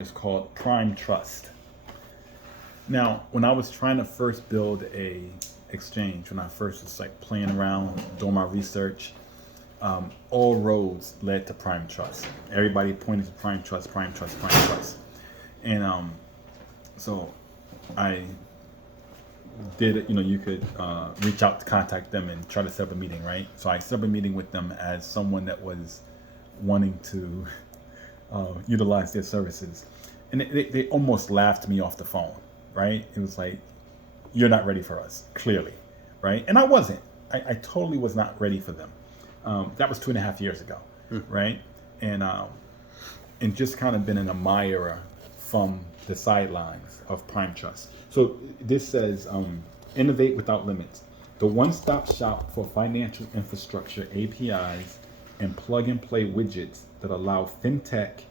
is called Prime Trust. Now, when I was trying to first build a exchange, when I first was like playing around, doing my research, all roads led to Prime Trust. Everybody pointed to Prime Trust, Prime Trust, Prime Trust, and so I did it. You could reach out to contact them and try to set up a meeting, right? So I set up a meeting with them as someone that was wanting to utilize their services, and they almost laughed me off the phone, right? It was like, you're not ready for us, clearly, right? And I wasn't. I totally was not ready for them. That was 2.5 years ago, right? And just kind of been an admirer from the sidelines of Prime Trust. So this says, innovate without limits. The one-stop shop for financial infrastructure APIs and plug-and-play widgets that allow fintech,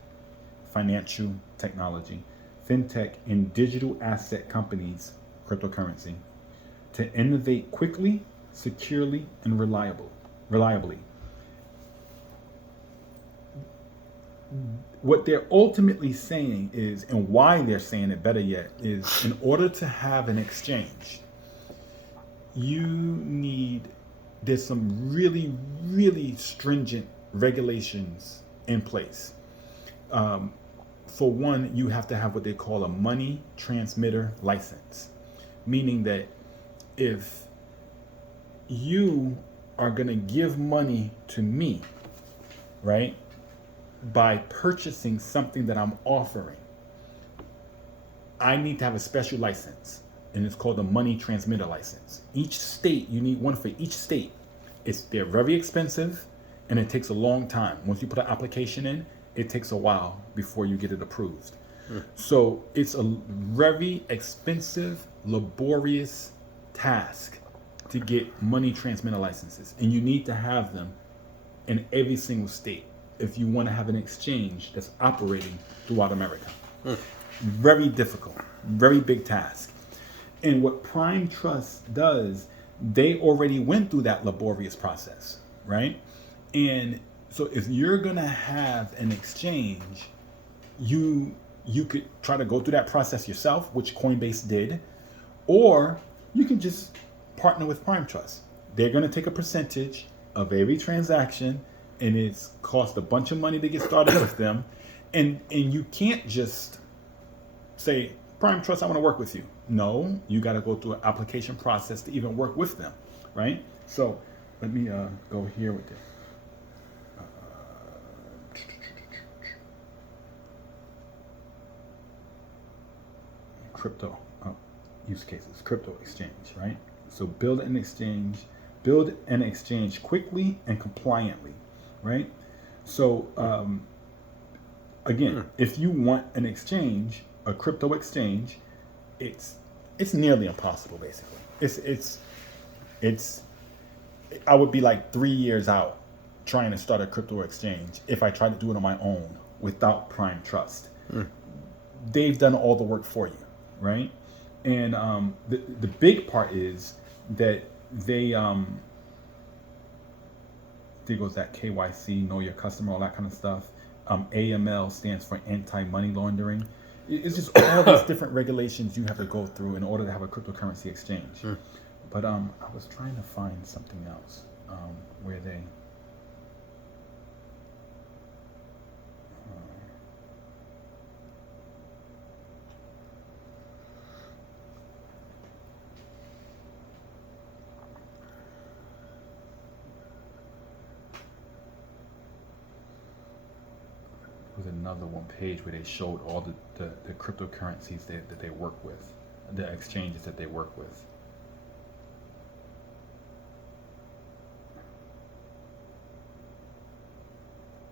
financial technology, fintech, and digital asset companies, cryptocurrency, to innovate quickly, securely, and reliably. What they're ultimately saying is, and why they're saying it better yet, is in order to have an exchange, there's some really, really stringent regulations in place. For one, you have to have what they call a money transmitter license, meaning that if you are going to give money to me, right, by purchasing something that I'm offering, I need to have a special license, and it's called a money transmitter license. Each state, you need one for each state. They're very expensive, and it takes a long time. Once you put an application in, it takes a while before you get it approved. So it's a very expensive, laborious task to get money transmitter licenses, and you need to have them in every single state if you want to have an exchange that's operating throughout America. Very difficult, very big task. And what Prime Trust does, they already went through that laborious process, right? And so if you're gonna have an exchange, you could try to go through that process yourself, which Coinbase did, or you can just partner with Prime Trust. They're gonna take a percentage of every transaction, and it's cost a bunch of money to get started with them. And you can't just say, Prime Trust, I want to work with you. No, you got to go through an application process to even work with them, right? So let me go here with it. Crypto use cases, crypto exchange, right? So build an exchange quickly and compliantly, right? So again, if you want an exchange, a crypto exchange, it's nearly impossible. Basically, it's I would be like 3 years out trying to start a crypto exchange if I tried to do it on my own without Prime Trust. They've done all the work for you, right? And the big part is that they there goes that KYC, know your customer, all that kind of stuff. AML stands for anti-money laundering. It's just all these different regulations you have to go through in order to have a cryptocurrency exchange. But I was trying to find something else where they. Was another one page where they showed all the cryptocurrencies that they work with, the exchanges that they work with.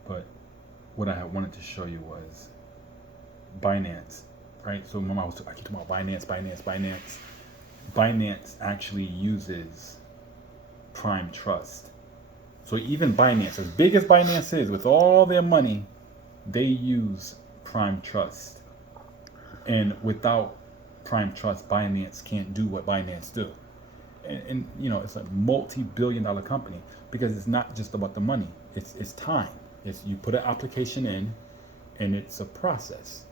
But what I wanted to show you was Binance, right? So remember I keep talking about Binance. Binance actually uses Prime Trust. So even Binance, as big as Binance is, with all their money, they use Prime Trust. And without Prime Trust, Binance can't do what Binance do. And it's a multi-billion-dollar company because it's not just about the money. It's time. You put an application in, and it's a process.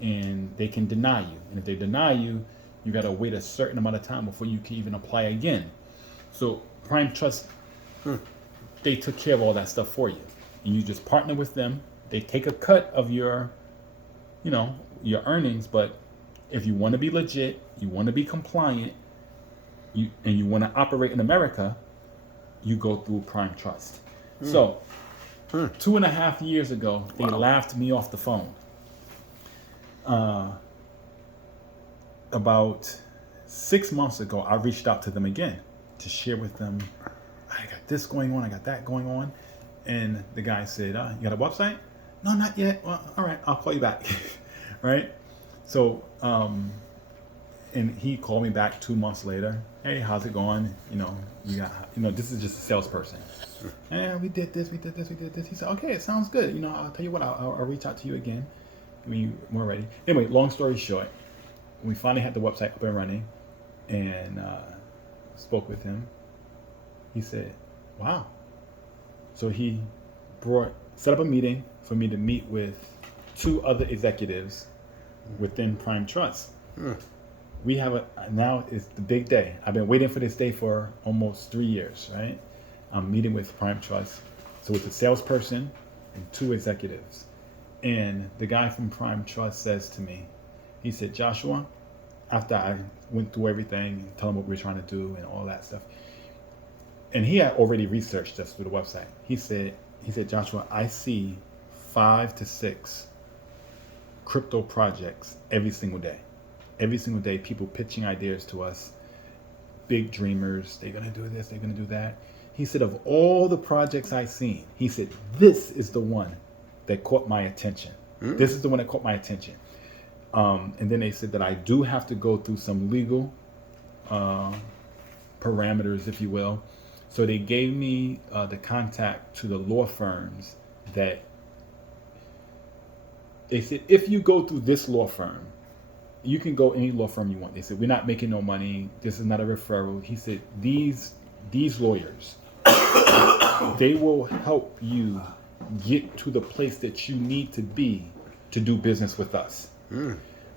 and they can deny you. And if they deny you, you got to wait a certain amount of time before you can even apply again. So Prime Trust, they took care of all that stuff for you. And you just partner with them. They take a cut of your, your earnings. But if you want to be legit, you want to be compliant, and you want to operate in America, you go through Prime Trust. So 2.5 years ago, they laughed me off the phone. About 6 months ago, I reached out to them again to share with them, I got this going on, I got that going on. And the guy said, you got a website? No, not yet. Well, all right, I'll call you back. Right? So, and he called me back 2 months later. Hey, how's it going? This is just a salesperson. And we did this. He said, okay, it sounds good. I'll tell you what, I'll reach out to you again when we're ready. Anyway, long story short, we finally had the website up and running, and spoke with him. He said, wow. So he set up a meeting for me to meet with 2 other executives within Prime Trust. We have now is the big day. I've been waiting for this day for almost 3 years, right? I'm meeting with Prime Trust. So it's a salesperson and 2 executives. And the guy from Prime Trust says to me, he said, Joshua, after I went through everything, told him what we were trying to do and all that stuff, and he had already researched us through the website. He said, Joshua, I see 5 to 6 crypto projects every single day. Every single day, people pitching ideas to us, big dreamers, they're going to do this, they're going to do that. He said, of all the projects I've seen, he said, this is the one that caught my attention. This is the one that caught my attention. And then they said that I do have to go through some legal parameters, if you will. So they gave me the contact to the law firms that they said, if you go through this law firm, you can go any law firm you want. They said, we're not making no money. This is not a referral. He said, these lawyers, they will help you get to the place that you need to be to do business with us.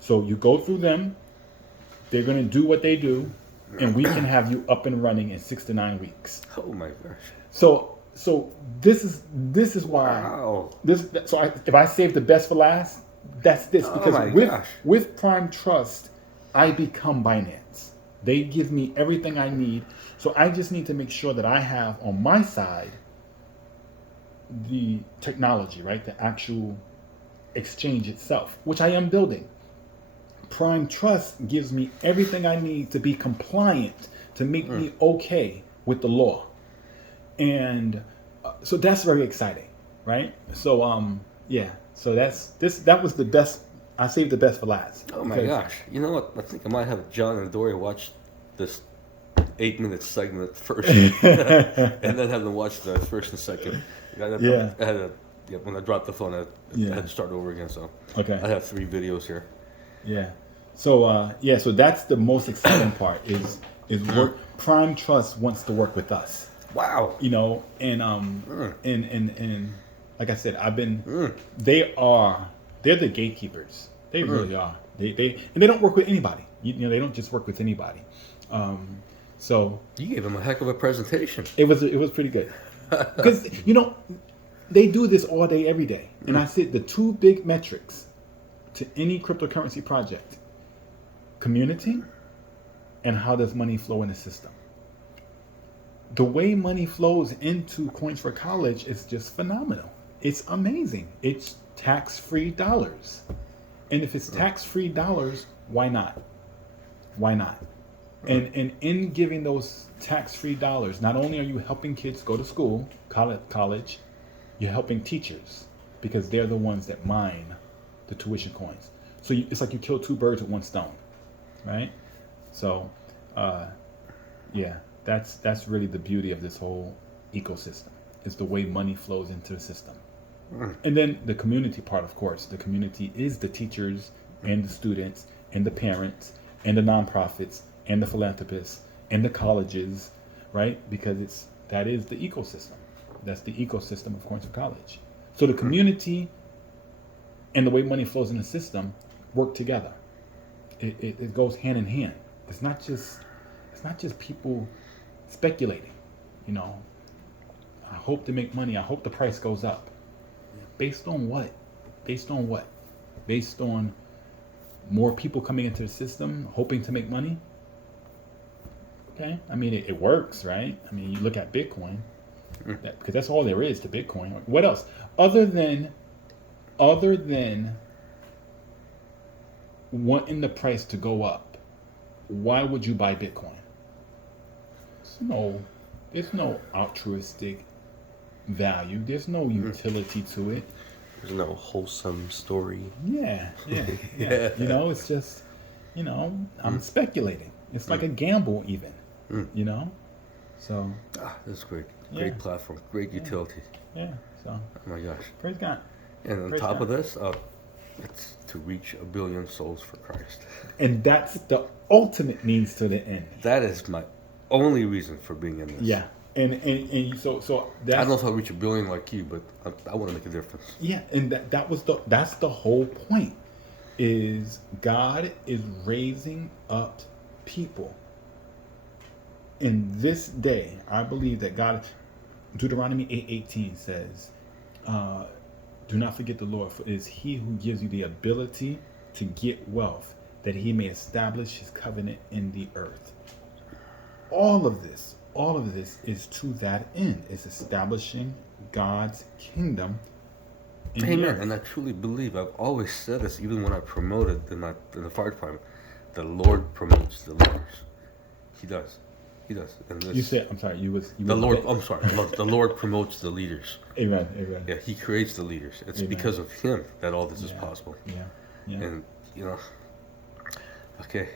So you go through them. They're going to do what they do, and we can have you up and running in 6 to 9 weeks. Oh my gosh! So this is why. Wow. If I save the best for last, that's this, because with Prime Trust, I become Binance. They give me everything I need, so I just need to make sure that I have on my side the technology, right? The actual exchange itself, which I am building. Prime Trust gives me everything I need to be compliant, to make me okay with the law. And so that's very exciting, right? So so that was the best. I saved the best for last. Oh my gosh. You know what? I think I might have John and Dory watch this 8-minute segment first and then have them watch the first and second. When I dropped the phone, I had to start over again. So I have 3 videos here. Yeah. So so that's the most exciting part is work. Prime Trust wants to work with us. Wow. And like I said, they're the gatekeepers. They really are. They don't work with anybody. They don't just work with anybody. So you gave them a heck of a presentation. It was pretty good. Because they do this all day, every day. And I said the 2 big metrics to any cryptocurrency project: community and how does money flow in the system. The way money flows into Coins for College is just phenomenal. It's amazing. It's tax-free dollars. And if it's tax-free dollars, why not? Why not? And in giving those tax-free dollars, not only are you helping kids go to school, college, you're helping teachers, because they're the ones that mine the tuition coins. So it's like you kill 2 birds with 1 stone, right? So, that's really the beauty of this whole ecosystem, is the way money flows into the system. And then the community part, of course. The community is the teachers and the students and the parents and the nonprofits and the philanthropists and the colleges, right? Because that is the ecosystem. That's the ecosystem of Coins for College. So the community and the way money flows in the system work together. It goes hand in hand. It's not just people speculating. You know, I hope to make money. I hope the price goes up. Based on what? Based on what? Based on more people coming into the system hoping to make money? Okay, I mean it works, right? I mean, you look at Bitcoin, because that's all there is to Bitcoin. What else other than wanting the price to go up? Why would you buy Bitcoin? There's no altruistic value. There's no utility to it. There's no wholesome story. Yeah. You know, it's just, I'm speculating. It's like a gamble even, you know? So. That's great. Great platform. Great utility. Yeah, so. Oh my gosh. Praise God. And on Praise top God. of this, it's to reach 1 billion souls for Christ. And that's the ultimate means to the end. That is my only reason for being in this. Yeah. And so that's, I don't know if I'll reach 1 billion like you, but I want to make a difference. yeah, and that's the whole point. Is God is raising up people. In this day, I believe that God, Deuteronomy 8:18 says, do not forget the Lord, for it is he who gives you the ability to get wealth, that he may establish his covenant in the earth. All of this is to that end. It's establishing God's kingdom in the Amen. earth. And I truly believe, I've always said this, even when I promoted in the fire department, the Lord promotes the leaders. He does. And this, You said, I'm sorry, you the was Lord. I'm sorry. The Lord promotes the leaders. Amen. Yeah, He creates the leaders. It's Amen. because of Him that all this is Yeah. possible. Yeah. And okay.